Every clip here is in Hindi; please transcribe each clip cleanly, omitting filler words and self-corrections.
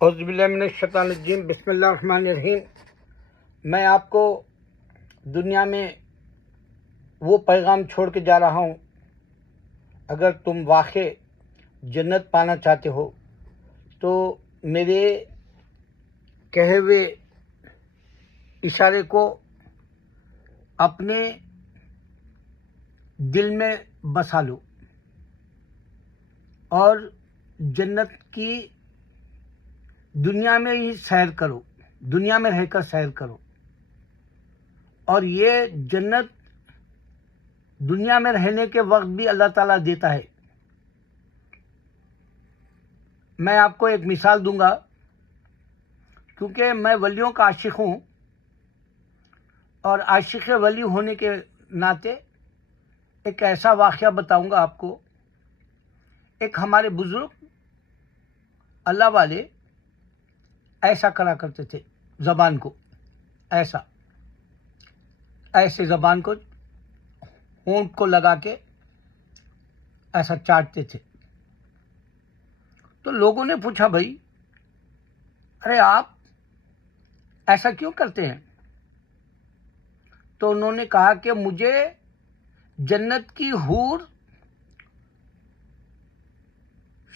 औज़ुबिल्लाहिमिनश्शैतानिर्रजीम बिस्मिल्लाहिर्रहमानिर्रहीम। मैं आपको दुनिया में वो पैगाम छोड़ के जा रहा हूँ। अगर तुम वाक़ई जन्नत पाना चाहते हो तो मेरे कहे हुए इशारे को अपने दिल में बसा लो और जन्नत की दुनिया में ही सैर करो, दुनिया में रहकर सैर करो। और ये जन्नत दुनिया में रहने के वक्त भी अल्लाह ताला देता है। मैं आपको एक मिसाल दूंगा, क्योंकि मैं वलियों का आशिक हूँ और आशिक वली होने के नाते एक ऐसा वाक़या बताऊंगा आपको। एक हमारे बुजुर्ग अल्लाह वाले ऐसा करा करते थे, ज़बान को ऐसे ज़बान को होंठ को लगा के ऐसा चाटते थे। तो लोगों ने पूछा, भाई अरे आप ऐसा क्यों करते हैं? तो उन्होंने कहा कि मुझे जन्नत की हूर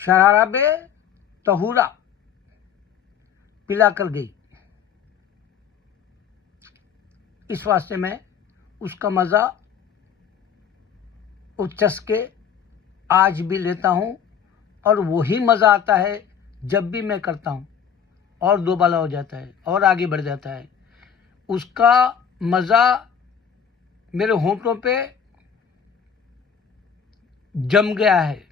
शराबे तहूरा पिला कर गई, इस वास्ते मैं उसका मज़ा उचस के आज भी लेता हूँ और वही मज़ा आता है जब भी मैं करता हूँ और दोबाला हो जाता है और आगे बढ़ जाता है। उसका मज़ा मेरे होंठों पे जम गया है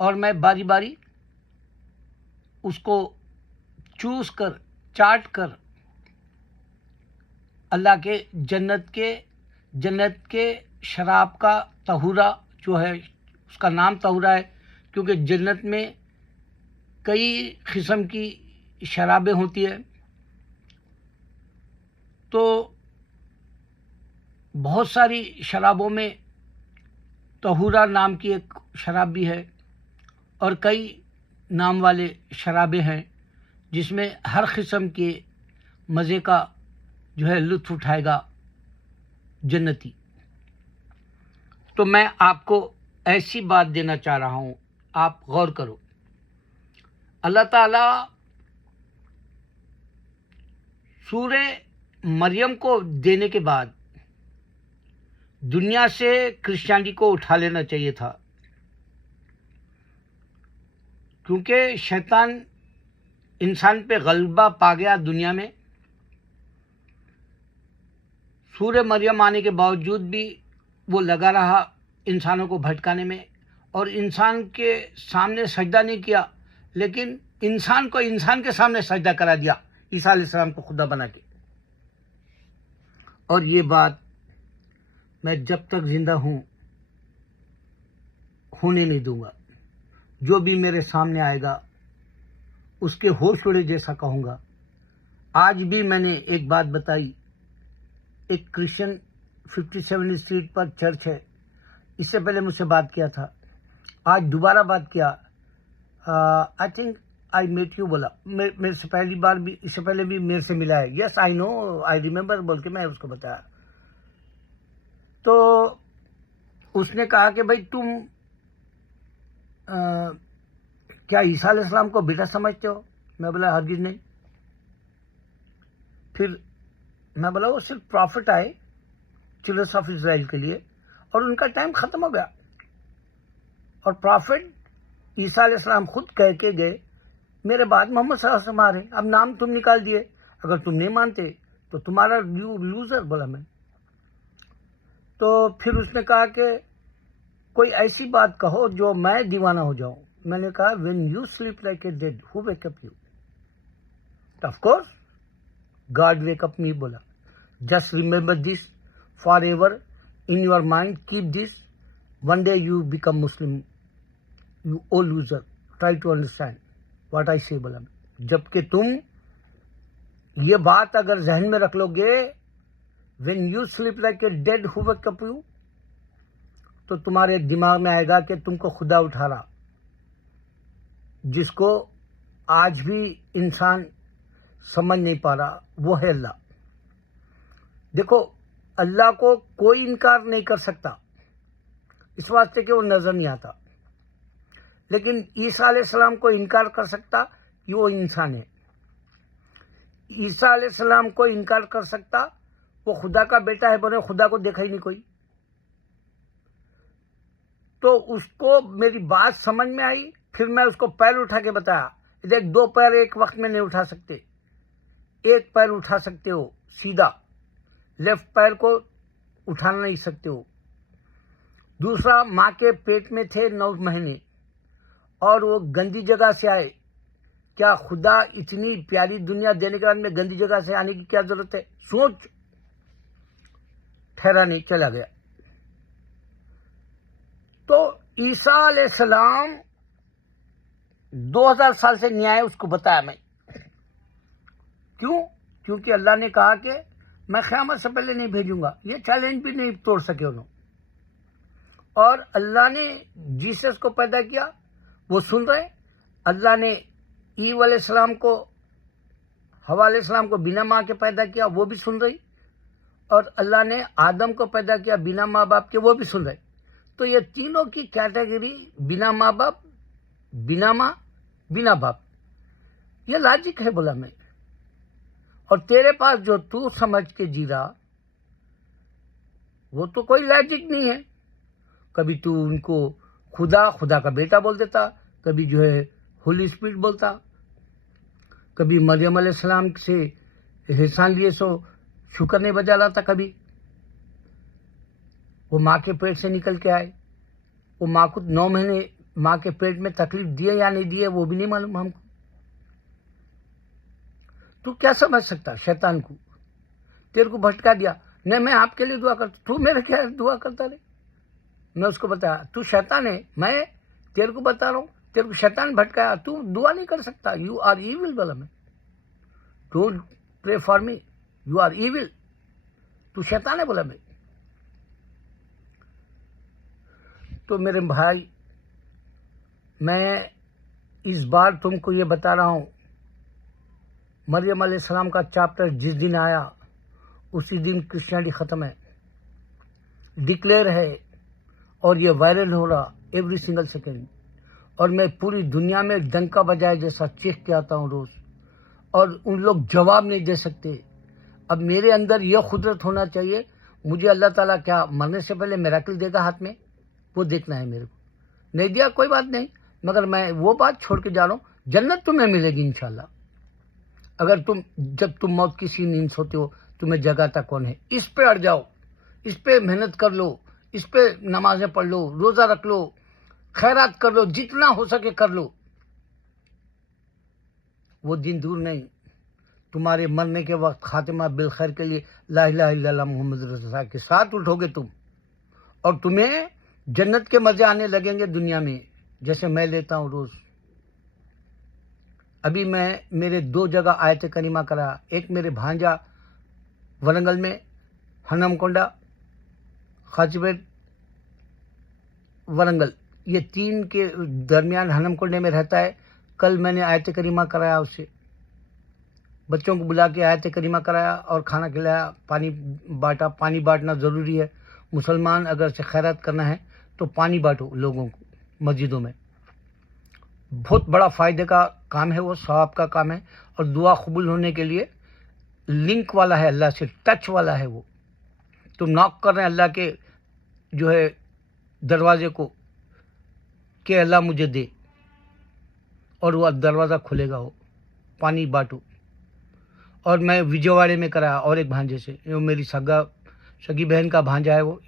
और मैं बारी बारी उसको चूस कर चाट कर अल्लाह के जन्नत के शराब का तहूरा जो है, उसका नाम तहूरा है क्योंकि जन्नत में कई किस्म की शराबें होती है। तो बहुत सारी शराबों में तहूरा नाम की एक शराब भी है और कई नाम वाले शराबें हैं जिसमें हर किस्म के मज़े का जो है लुत्फ़ उठाएगा जन्नती। तो मैं आपको ऐसी बात देना चाह रहा हूँ, आप गौर करो। अल्लाह ताला सूरे मरियम को देने के बाद दुनिया से क्रिश्चियनिटी को उठा लेना चाहिए था, क्योंकि शैतान इंसान पे गलबा पा गया दुनिया में। सूरे मरियम आने के बावजूद भी वो लगा रहा इंसानों को भटकाने में और इंसान के सामने सजदा नहीं किया, लेकिन इंसान को इंसान के सामने सजदा करा दिया, ईसा अलैहिस्सलाम को खुदा बना के। और ये बात मैं जब तक जिंदा हूँ होने नहीं दूंगा। जो भी मेरे सामने आएगा उसके होश उड़े जैसा कहूँगा। आज भी मैंने एक बात बताई, एक क्रिश्चियन 57 स्ट्रीट पर चर्च है, इससे पहले मुझसे बात किया था, आज दोबारा बात किया। I think I met you बोला, मेरे से पहली बार भी, इससे पहले भी मेरे से मिला है। Yes I know, I remember बोल के मैं उसको बताया। तो उसने कहा कि भाई तुम क्या ईसा अलैहिस्सलाम को बेटा समझते हो? मैं बोला हरगिज़ नहीं। फिर मैं बोला वो सिर्फ प्रॉफिट आए चिल्ड्रंस ऑफ इज़राइल के लिए और उनका टाइम ख़त्म हो गया। और प्रॉफिट ईसा अलैहिस्सलाम खुद कह के गए, मेरे बाद मोहम्मद सल्लल्लाहु अलैहि वसल्लम आ रहे, अब नाम तुम निकाल दिए, अगर तुम नहीं मानते तो तुम्हारा लूज़र। बोला मैं। तो फिर उसने कहा कि कोई ऐसी बात कहो जो मैं दीवाना हो जाऊं। मैंने कहा when you sleep like a dead who wake up you? Of course God wake up me. बोला just remember this forever in your mind, keep this, one day you become Muslim, you oh loser, try to understand what I say. बोला जबकि तुम ये बात अगर जहन में रख लोगे, when you sleep like a dead who wake up you, तो तुम्हारे दिमाग में आएगा कि तुमको खुदा उठा रहा, जिसको आज भी इंसान समझ नहीं पा रहा, वो है अल्लाह। देखो, अल्लाह को कोई इनकार नहीं कर सकता, इस वास्ते कि वो नजर नहीं आता। लेकिन ईसा अलैहिस्सलाम को इनकार कर सकता कि वो इंसान है। ईसा अलैहिस्सलाम को इनकार कर सकता, वो खुदा का बेटा है, बोले खुदा को देखा ही नहीं कोई। तो उसको मेरी बात समझ में आई, फिर मैं उसको पैर उठा के बताया, देख 2 पैर एक वक्त में नहीं उठा सकते, एक पैर उठा सकते हो सीधा, लेफ्ट पैर को उठा नहीं सकते हो। दूसरा, माँ के पेट में थे 9 महीने और वो गंदी जगह से आए। क्या खुदा इतनी प्यारी दुनिया देने के बाद में गंदी जगह से आने की क्या जरूरत है? सोच। ठहरा नहीं, चला गया। तो ईसा अलैहिस्सलाम 2000 साल से न्याय उसको बताया मैं। क्यों? क्योंकि अल्लाह ने कहा कि मैं क़यामत से पहले नहीं भेजूंगा। ये चैलेंज भी नहीं तोड़ सके उन्होंने। और अल्लाह ने जीसस को पैदा किया, वो सुन रहे। अल्लाह ने ईव अलैहिस्सलाम को, हवा अलैहिस्सलाम को बिना माँ के पैदा किया, वो भी सुन रही। और अल्लाह ने आदम को पैदा किया बिना माँ बाप के, वो भी सुन रहे। तो ये तीनों की कैटेगरी, बिना माँ बाप, बिना माँ, बिना बाप, ये लॉजिक है बोला मैं। और तेरे पास जो तू समझ के जी रहा, वो तो कोई लॉजिक नहीं है। कभी तू उनको खुदा का बेटा बोल देता, कभी जो है होली स्पिरिट बोलता, कभी मरियम अलैहिस्सलाम से एहसान लिए सो शुक्र नहीं बजा लाता। कभी वो माँ के पेट से निकल के आए, वो माँ को 9 महीने माँ के पेट में तकलीफ दिए या नहीं दिए वो भी नहीं मालूम हमको। तू क्या समझ सकता शैतान को? तेरे को भटका दिया, नहीं मैं आपके लिए दुआ करता, तू मेरे क्या दुआ करता रे? मैं उसको बताया तू शैतान है, मैं तेरे को बता रहा हूँ, तेरे को शैतान भटकाया, तू दुआ नहीं कर सकता। यू आर इविल बोला मैं, don't pray for me, you are evil, तू शैतान है बोला मैं। तो मेरे भाई, मैं इस बार तुमको ये बता रहा हूँ, मरियम अलैहिस्सलाम का चैप्टर जिस दिन आया उसी दिन क्रिश्चियनिटी ख़त्म है, डिक्लेयर है। और ये वायरल हो रहा एवरी सिंगल सेकेंड। और मैं पूरी दुनिया में डंका बजाए जैसा चीख के आता हूँ रोज़, और उन लोग जवाब नहीं दे सकते। अब मेरे अंदर यह कुदरत होना चाहिए, मुझे अल्लाह ताला क्या मरने से पहले मिरेकल देगा हाथ में, वो देखना है मेरे को। नहीं दिया कोई बात नहीं, मगर मैं वो बात छोड़ के जा रहा हूँ, जन्नत तुम्हें मिलेगी इंशाल्लाह। अगर जब तुम मौत की सी नींद सोते हो, तुम्हें जगाता कौन है? इस पे अड़ जाओ, इस पे मेहनत कर लो, इस पे नमाजें पढ़ लो, रोज़ा रख लो, खैरात कर लो, जितना हो सके कर लो। वो दिन दूर नहीं, तुम्हारे मरने के वक्त खातिमा बिलखैर के लिए ला इलाहा इल्लल्लाह मुहम्मद रसूलुल्लाह के साथ उठोगे तुम, और तुम्हें जन्नत के मजे आने लगेंगे दुनिया में, जैसे मैं लेता हूँ रोज़। अभी मैं मेरे 2 जगह आयत करीमा करा, एक मेरे भांजा वरंगल में, हनमकोंडा, खाचीपेट, वरंगल, ये 3 के दरमियान हनमकोंडे में रहता है। कल मैंने आयत करीमा कराया उससे, बच्चों को बुला के आयत करीमा कराया और खाना खिलाया, पानी बांटा। पानी बांटना ज़रूरी है, मुसलमान अगर से खैरात करना है तो पानी बांटो लोगों को मस्जिदों में। बहुत बड़ा फ़ायदे का काम है वो, सवाब का काम है। और दुआ कबूल होने के लिए लिंक वाला है, अल्लाह से टच वाला है वो। तुम नॉक कर रहे हैं अल्लाह के जो है दरवाजे को कि अल्लाह मुझे दे, और वह दरवाज़ा खुलेगा। वो पानी बांटो। और मैं विजयवाड़े में कराया और एक भांजे से, वो मेरी सगी बहन का भांजा है, वो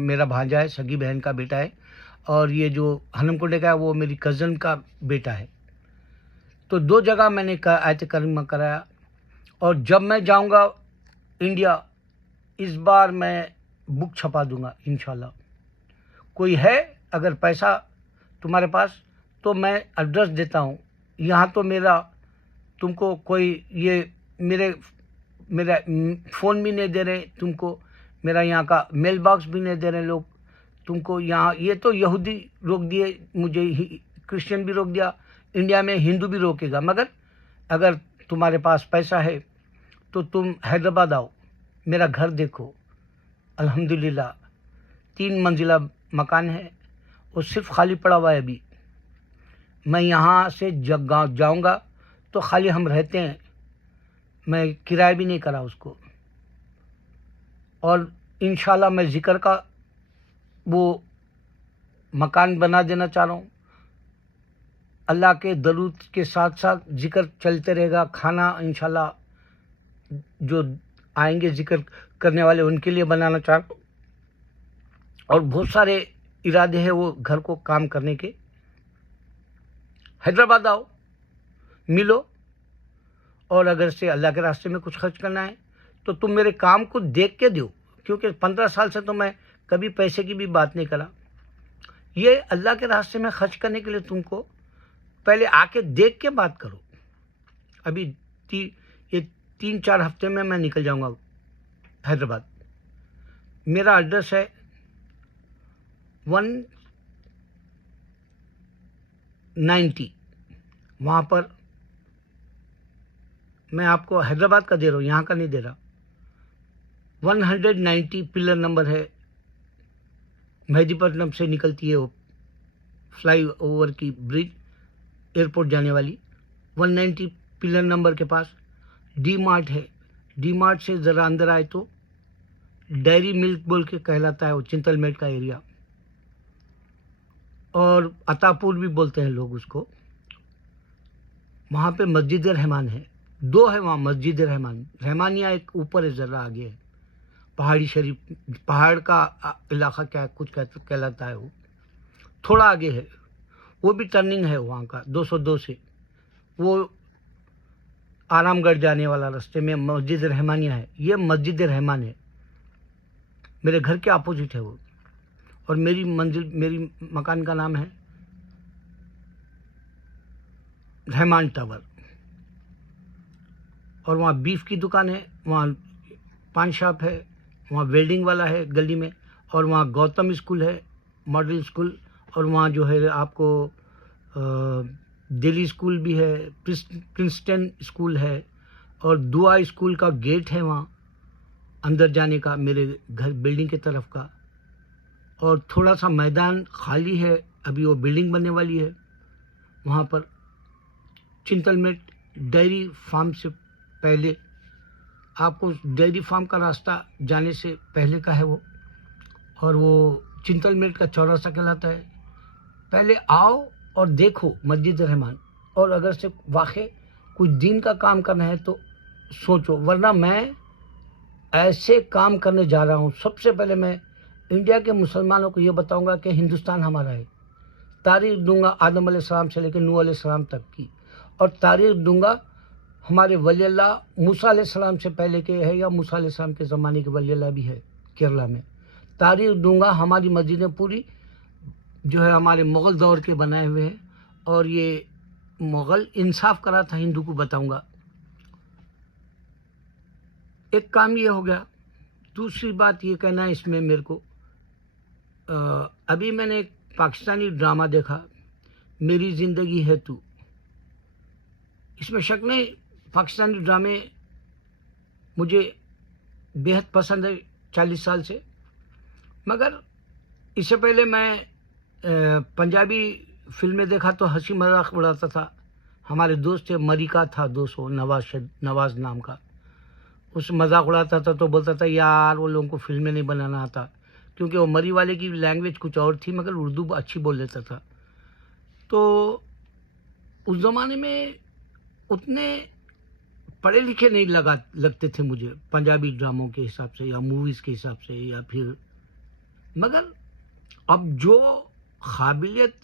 मेरा भांजा है, सगी बहन का बेटा है। और ये जो हनमकोंडे का है वो मेरी कज़न का बेटा है। तो 2 जगह मैंने आयत करीमा कराया। और जब मैं जाऊंगा इंडिया, इस बार मैं बुक छपा दूंगा इंशाल्लाह। कोई है अगर पैसा तुम्हारे पास तो मैं एड्रेस देता हूँ। यहाँ तो मेरा तुमको कोई ये मेरा फ़ोन भी नहीं दे रहे तुमको, मेरा यहाँ का मेल बॉक्स भी नहीं दे रहे लोग तुमको। यहाँ ये तो यहूदी रोक दिए मुझे ही क्रिश्चियन भी रोक दिया, इंडिया में हिंदू भी रोकेगा। मगर अगर तुम्हारे पास पैसा है तो तुम हैदराबाद आओ, मेरा घर देखो, अल्हम्दुलिल्लाह 3 मंजिला मकान है, वो सिर्फ खाली पड़ा हुआ है अभी। मैं यहाँ से जब गाँव जाऊँगा तो खाली हम रहते हैं, मैं किराया भी नहीं करा उसको। और इंशाल्लाह मैं ज़िक्र का वो मकान बना देना चाह रहा हूँ। अल्लाह के दरूद के साथ साथ ज़िक्र चलते रहेगा। खाना इंशाल्लाह जो आएंगे ज़िक्र करने वाले उनके लिए बनाना चाह रहा हूँ। और बहुत सारे इरादे हैं वो घर को काम करने के। हैदराबाद आओ, मिलो, और अगर से अल्लाह के रास्ते में कुछ खर्च करना है तो तुम मेरे काम को देख के दो, क्योंकि 15 साल से तो मैं कभी पैसे की भी बात नहीं करा। ये अल्लाह के रास्ते में खर्च करने के लिए तुमको पहले आके देख के बात करो। अभी ये 3-4 हफ्ते में मैं निकल जाऊंगा हैदराबाद। मेरा एड्रेस है 190, वहाँ पर मैं आपको हैदराबाद का दे रहा हूँ, यहाँ का नहीं दे रहा। 190 पिलर नंबर है, मेहदीपट्टनम से निकलती है वो फ्लाई ओवर की ब्रिज, एयरपोर्ट जाने वाली। 190 पिलर नंबर के पास डी मार्ट है। डी मार्ट से ज़रा अंदर आए तो डेयरी मिल्क बोल के कहलाता है वो, चिंतलमेट का एरिया, और अतापुर भी बोलते हैं लोग उसको। वहाँ पे मस्जिद रहमान है, 2 है वहाँ मस्जिद रहमान। रहमानिया एक ऊपर है, ज़रा आगे है, पहाड़ी शरीफ, पहाड़ का इलाका क्या कुछ कहलाता है वो, थोड़ा आगे है। वो भी टर्निंग है वहाँ का 202 से, वो आरामगढ़ जाने वाला रास्ते में मस्जिद रहमानिया है। ये मस्जिद रहमान है, मेरे घर के अपोजिट है वो। और मेरी मकान का नाम है रहमान टावर। और वहाँ बीफ की दुकान है, वहाँ पान शॉप है, वहाँ वेल्डिंग वाला है गली में, और वहाँ गौतम स्कूल है, मॉडल स्कूल, और वहाँ जो है आपको दिल्ली स्कूल भी है, प्रिंसटन स्कूल है, और दुआ स्कूल का गेट है वहाँ अंदर जाने का, मेरे घर बिल्डिंग की तरफ का। और थोड़ा सा मैदान खाली है, अभी वो बिल्डिंग बनने वाली है वहाँ पर। चिंतलमेट डेयरी फार्म से पहले, आपको डेयरी फार्म का रास्ता जाने से पहले का है वो, और वो चिंतलमेट का चौरासा कहलाता है। पहले आओ और देखो मस्जिद रहमान, और अगर से वाकई कुछ दिन का काम करना है तो सोचो, वरना मैं ऐसे काम करने जा रहा हूँ। सबसे पहले मैं इंडिया के मुसलमानों को ये बताऊंगा कि हिंदुस्तान हमारा है। तारीख दूंगा आदम अलैहिस्सलाम से लेकर नूह अलैहिस्सलाम तक की, और तारीख दूंगा हमारे वली अल्लाह मूसा अलैहिस्सलाम से पहले के है, या मूसा अलैहिस्सलाम के ज़माने के वली अल्लाह भी है केरला में। तारीख दूंगा हमारी मस्जिदें पूरी जो है हमारे मुग़ल दौर के बनाए हुए हैं, और ये मुग़ल इंसाफ करा था हिंदू को बताऊंगा। एक काम ये हो गया। दूसरी बात ये कहना है इसमें मेरे को, अभी मैंने एक पाकिस्तानी ड्रामा देखा, मेरी ज़िंदगी है तू। इसमें शक नहीं, पाकिस्तानी ड्रामे मुझे बेहद पसंद है 40 साल से। मगर इससे पहले मैं पंजाबी फिल्में देखा तो हंसी मजाक उड़ाता था। हमारे दोस्त थे, मरिका था दोस्त, वो नवाज नाम का, उस मजाक उड़ाता था तो बोलता था यार वो लोगों को फिल्में नहीं बनाना आता, क्योंकि वो मरी वाले की लैंग्वेज कुछ और थी, मगर उर्दू अच्छी बोल लेता था। तो उस ज़माने में उतने पढ़े लिखे नहीं लगते थे मुझे पंजाबी ड्रामों के हिसाब से या मूवीज़ के हिसाब से, या फिर, मगर अब जो काबिलियत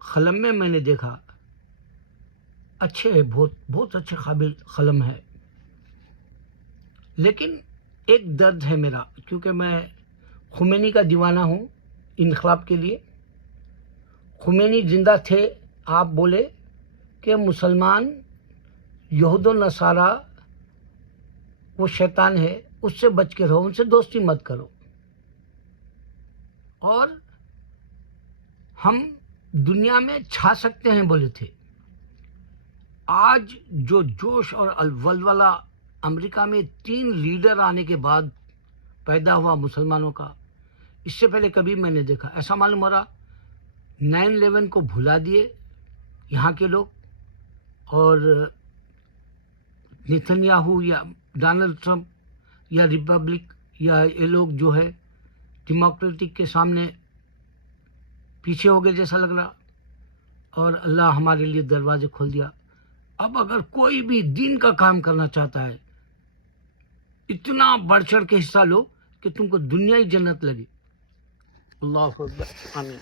क़लम में मैंने देखा, अच्छे है, बहुत बहुत अच्छे काबिल क़लम है। लेकिन एक दर्द है मेरा, क्योंकि मैं खुमैनी का दीवाना हूँ इनक़लाब के लिए। खुमैनी जिंदा थे, आप बोले कि मुसलमान यहूद व नसारा वो शैतान है, उससे बच के रहो, उनसे दोस्ती मत करो। और हम दुनिया में छा सकते हैं बोले थे। आज जो जोश और वलवला अमेरिका में 3 लीडर आने के बाद पैदा हुआ मुसलमानों का, इससे पहले कभी मैंने देखा। ऐसा मालूम हो रहा 9/11 को भुला दिए यहाँ के लोग, और नेतन्याहू या डोनाल्ड ट्रंप या रिपब्लिक या ये लोग जो है डेमोक्रेटिक के सामने पीछे हो गए जैसा लग रहा। और अल्लाह हमारे लिए दरवाजे खोल दिया। अब अगर कोई भी दीन का काम करना चाहता है, इतना बढ़ चढ़ के हिस्सा लो कि तुमको दुनिया ही जन्नत लगे। अल्लाह अकबर, आमीन।